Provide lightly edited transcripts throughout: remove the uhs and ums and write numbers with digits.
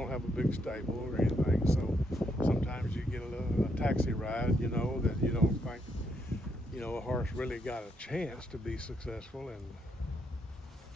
don't have a big stable or anything, so sometimes you get a taxi ride, you know, that you don't think, you know, a horse really got a chance to be successful, and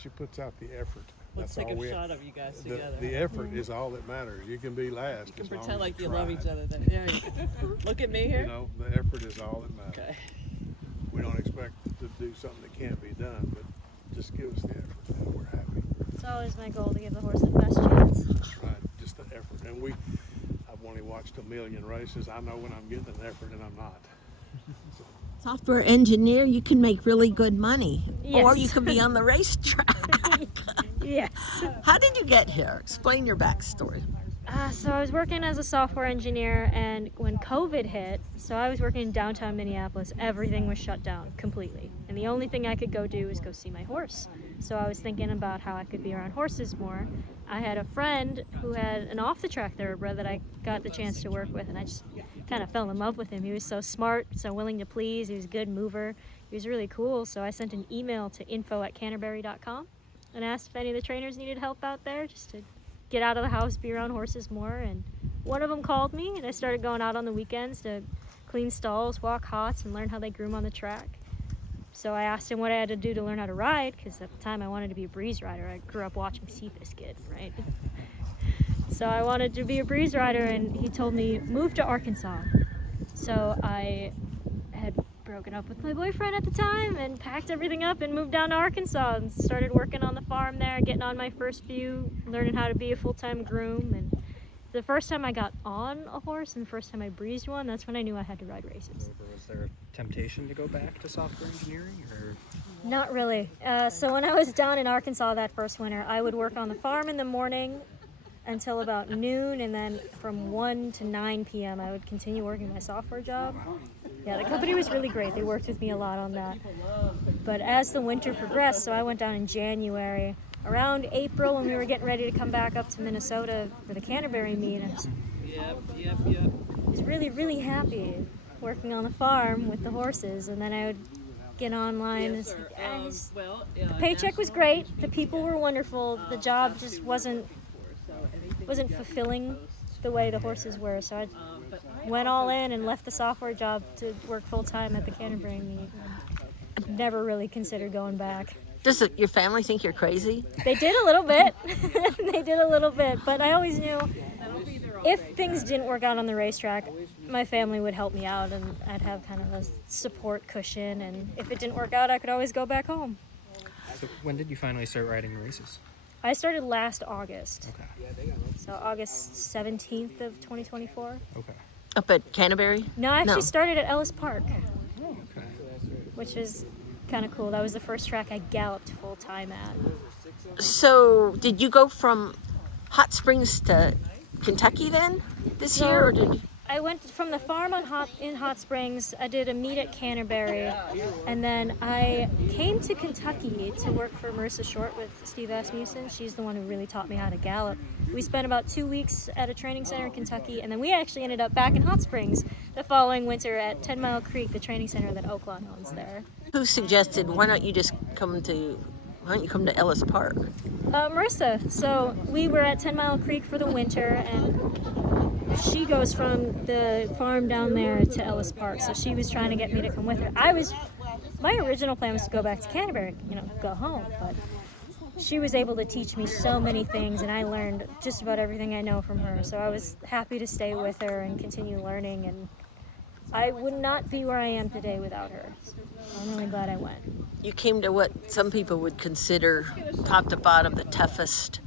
she puts out the effort. Let's That's take all a shot of you guys the, together. the effort is all that matters. You can be last. You can as long pretend as like you tried. love each other. Then. Yeah, you can. Look at me here. You know, the effort is all that matters. Okay. We don't expect to do something that can't be done, but just give us the effort, and we're happy. It's always my goal to give the horse the best chance. Right, just the effort. And I've only watched a million races. I know when I'm getting an effort and I'm not. So, Software engineer, you can make really good money. Yes. Or you can be on the racetrack. Yes. How did you get here? Explain your backstory. So I was working as a software engineer, and when COVID hit, so I was working in downtown Minneapolis, everything was shut down completely. And the only thing I could go do was go see my horse. So I was thinking about how I could be around horses more. I had a friend who had an off-the-track thoroughbred that I got the chance to work with, and I just kind of fell in love with him. He was so smart, so willing to please, he was a good mover, he was really cool. So I sent an email to info@canterbury.com and asked if any of the trainers needed help out there, just to get out of the house, be around horses more. And one of them called me, and I started going out on the weekends to clean stalls, walk hots, and learn how they groom on the track. So I asked him what I had to do to learn how to ride, because at the time I wanted to be a breeze rider. I grew up watching Seabiscuit, right? So I wanted to be a breeze rider, and he told me, move to Arkansas. So I had broken up with my boyfriend at the time and packed everything up and moved down to Arkansas and started working on the farm there, getting on my first few, learning how to be a full-time groom. And the first time I got on a horse and the first time I breezed one, that's when I knew I had to ride races. Was there a temptation to go back to software engineering, or? Not really. So when I was down in Arkansas that first winter, I would work on the farm in the morning until about noon, and then from 1 to 9 p.m. I would continue working my software job. Yeah, the company was really great. They worked with me a lot on that. But as the winter progressed, so I went down in January, around April when we were getting ready to come back up to Minnesota for the Canterbury meet, I was really, really happy working on the farm with the horses. And then I would get online and say, the paycheck was great, the people were wonderful, the job just wasn't fulfilling the way the horses were. So I went all in and left the software job to work full-time at the Canterbury meet. Never really considered going back. Does your family think you're crazy? They did a little bit. They did a little bit, but I always knew if things didn't work out on the racetrack, my family would help me out, and I'd have kind of a support cushion, and if it didn't work out, I could always go back home. So when did you finally start riding races? I started last August. Okay. So August 17th of 2024. Okay. Up at Canterbury? No, I actually started at Ellis Park, Oh, okay. which is kind of cool. That was the first track I galloped full time at. So did you go from Hot Springs to Kentucky then this year, or did you? I went from the farm in Hot Springs. I did a meet at Canterbury, and then I came to Kentucky to work for Marissa Short with Steve Asmussen. She's the one who really taught me how to gallop. We spent about 2 weeks at a training center in Kentucky, and then we actually ended up back in Hot Springs the following winter at 10 Mile Creek, the training center that Oaklawn owns there. Who suggested, why don't you come to Ellis Park? Marissa. So we were at 10 Mile Creek for the winter, and she goes from the farm down there to Ellis Park, so she was trying to get me to come with her. My original plan was to go back to Canterbury, go home, but she was able to teach me so many things, and I learned just about everything I know from her, so I was happy to stay with her and continue learning, and I would not be where I am today without her. So I'm really glad I went. You came to what some people would consider top to bottom the toughest,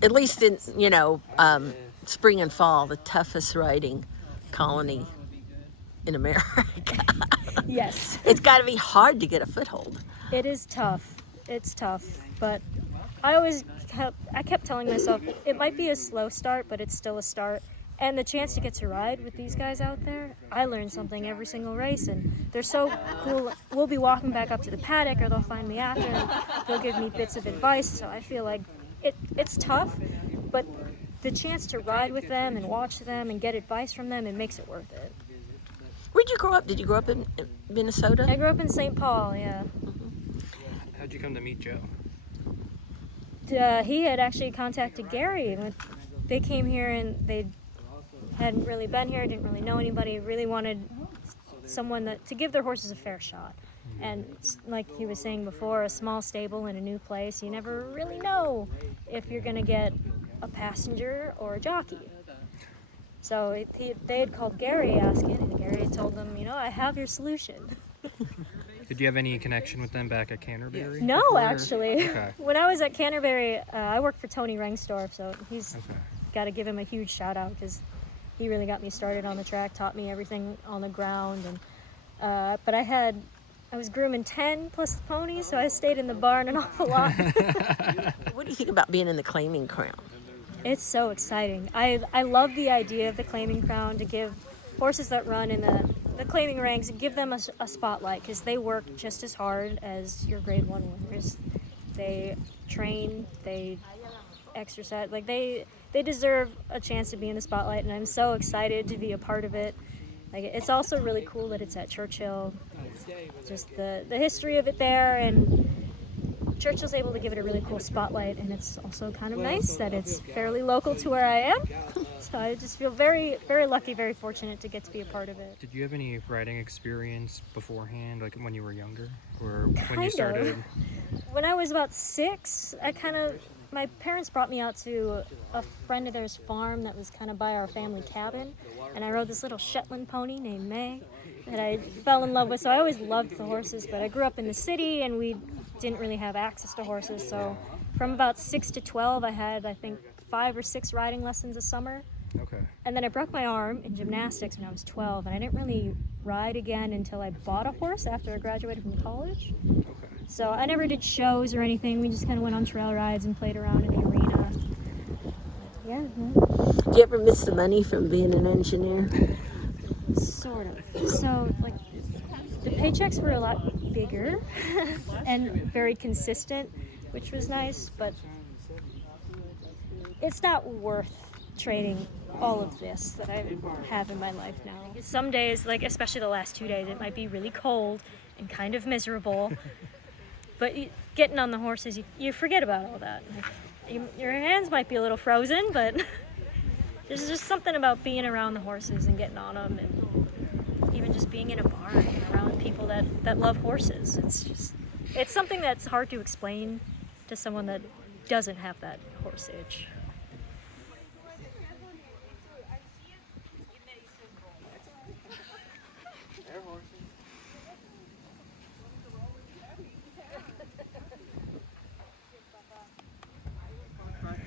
at least in, spring and fall, the toughest riding colony in America. Yes. It's got to be hard to get a foothold. It is tough. It's tough, but I kept telling myself it might be a slow start, but it's still a start. And the chance to get to ride with these guys out there, I learn something every single race, and they're so cool. We'll be walking back up to the paddock, or they'll find me after, and they'll give me bits of advice. So I feel like it's tough, but the chance to ride with them and watch them and get advice from them, it makes it worth it. Where'd you grow up? Did you grow up in Minnesota? I grew up in St. Paul, yeah. How'd you come to meet Joe? He had actually contacted Gary, and they came here and they hadn't really been here, didn't really know anybody, really wanted someone to give their horses a fair shot. And like he was saying before, a small stable in a new place, you never really know if you're going to get a passenger or a jockey. So they had called Gary asking, and Gary had told them, I have your solution. Did you have any connection with them back at Canterbury? No, before? actually. Okay. When I was at Canterbury, I worked for Tony Rengstorff, so he's Okay. got to give him a huge shout out because he really got me started on the track, taught me everything on the ground. And but I was grooming 10 plus the ponies, so I stayed in the barn an awful lot. What do you think about being in the claiming crown? It's so exciting. I love the idea of the claiming crown, to give horses that run in the claiming ranks, give them a spotlight, because they work just as hard as your grade 1 winners. They train, they exercise, like they deserve a chance to be in the spotlight, and I'm so excited to be a part of it. Like, it's also really cool that it's at Churchill. Just the history of it there, and Churchill's able to give it a really cool spotlight, and it's also kind of nice that it's fairly local to where I am. So I just feel very, very lucky, very fortunate to get to be a part of it. Did you have any riding experience beforehand, like when you were younger, or when Kind you of. started? When I was about 6, my parents brought me out to a friend of theirs' farm that was kind of by our family cabin, and I rode this little Shetland pony named May that I fell in love with. So I always loved the horses, but I grew up in the city and we didn't really have access to horses. So from about 6 to 12, I had, I think, 5 or 6 riding lessons a summer. Okay. And then I broke my arm in gymnastics when I was 12, and I didn't really ride again until I bought a horse after I graduated from college. Okay. So I never did shows or anything. We just kind of went on trail rides and played around in the arena. Yeah. Do you ever miss the money from being an engineer? Sort of. So, like, the paychecks were a lot bigger and very consistent, which was nice, but it's not worth trading all of this that I have in my life now. Some days, like especially the last 2 days, it might be really cold and kind of miserable, but getting on the horses, you forget about all that. Your hands might be a little frozen, but there's just something about being around the horses and getting on them, and even just being in a barn and around people that love horses. It's something that's hard to explain to someone that doesn't have that horse itch.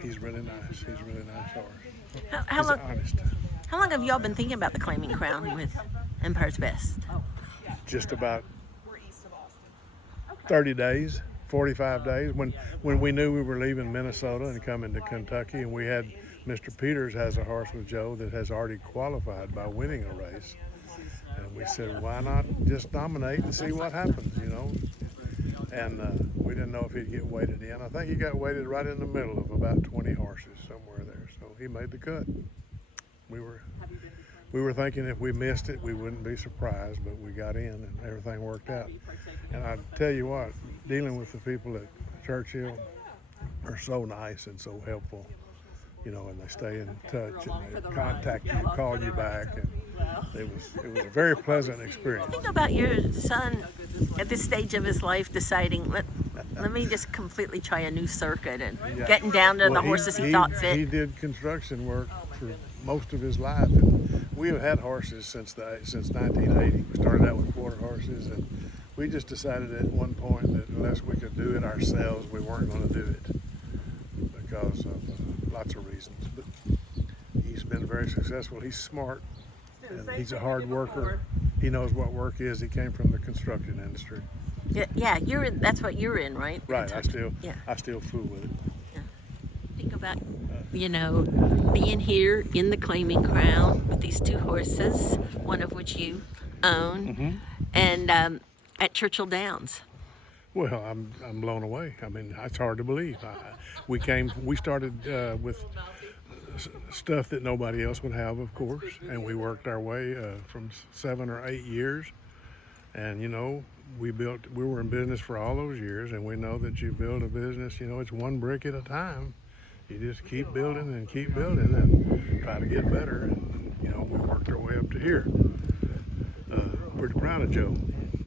He's really nice. He's a really nice horse. How He's long? honest. How long have y'all been thinking about the claiming crown with Empire's Best? Just about 30 days, 45 days. When we knew we were leaving Minnesota and coming to Kentucky, and we had Mr. Peters has a horse with Joe that has already qualified by winning a race. And we said, why not just nominate and see what happens, And we didn't know if he'd get weighted in. I think he got weighted right in the middle of about 20 horses somewhere there. So he made the cut. We were thinking if we missed it, we wouldn't be surprised, but we got in and everything worked out. And I tell you what, dealing with the people at Churchill are so nice and so helpful, and they stay in touch and they contact you, call you back, and it was a very pleasant experience. Think about your son at this stage of his life deciding, let me just completely try a new circuit and getting down to the horses he thought fit. He did construction work for most of his life, and we have had horses since 1980. We started out with quarter horses, and we just decided at one point that unless we could do it ourselves, we weren't going to do it because of lots of reasons. But he's been very successful. He's smart, and he's a hard worker. He knows what work is. He came from the construction industry. Yeah, you're in. That's what you're in, right? Right. I Yeah. still fool with it. Think about, being here in the claiming crown with these 2 horses, one of which you own, and at Churchill Downs. Well, I'm blown away. I mean, it's hard to believe. We started with stuff that nobody else would have, of course, and we worked our way from 7 or 8 years. And we were in business for all those years, and we know that you build a business. It's one brick at a time. you just keep building and try to get better. And, you know, we worked our way up to here. Pretty proud of Joe.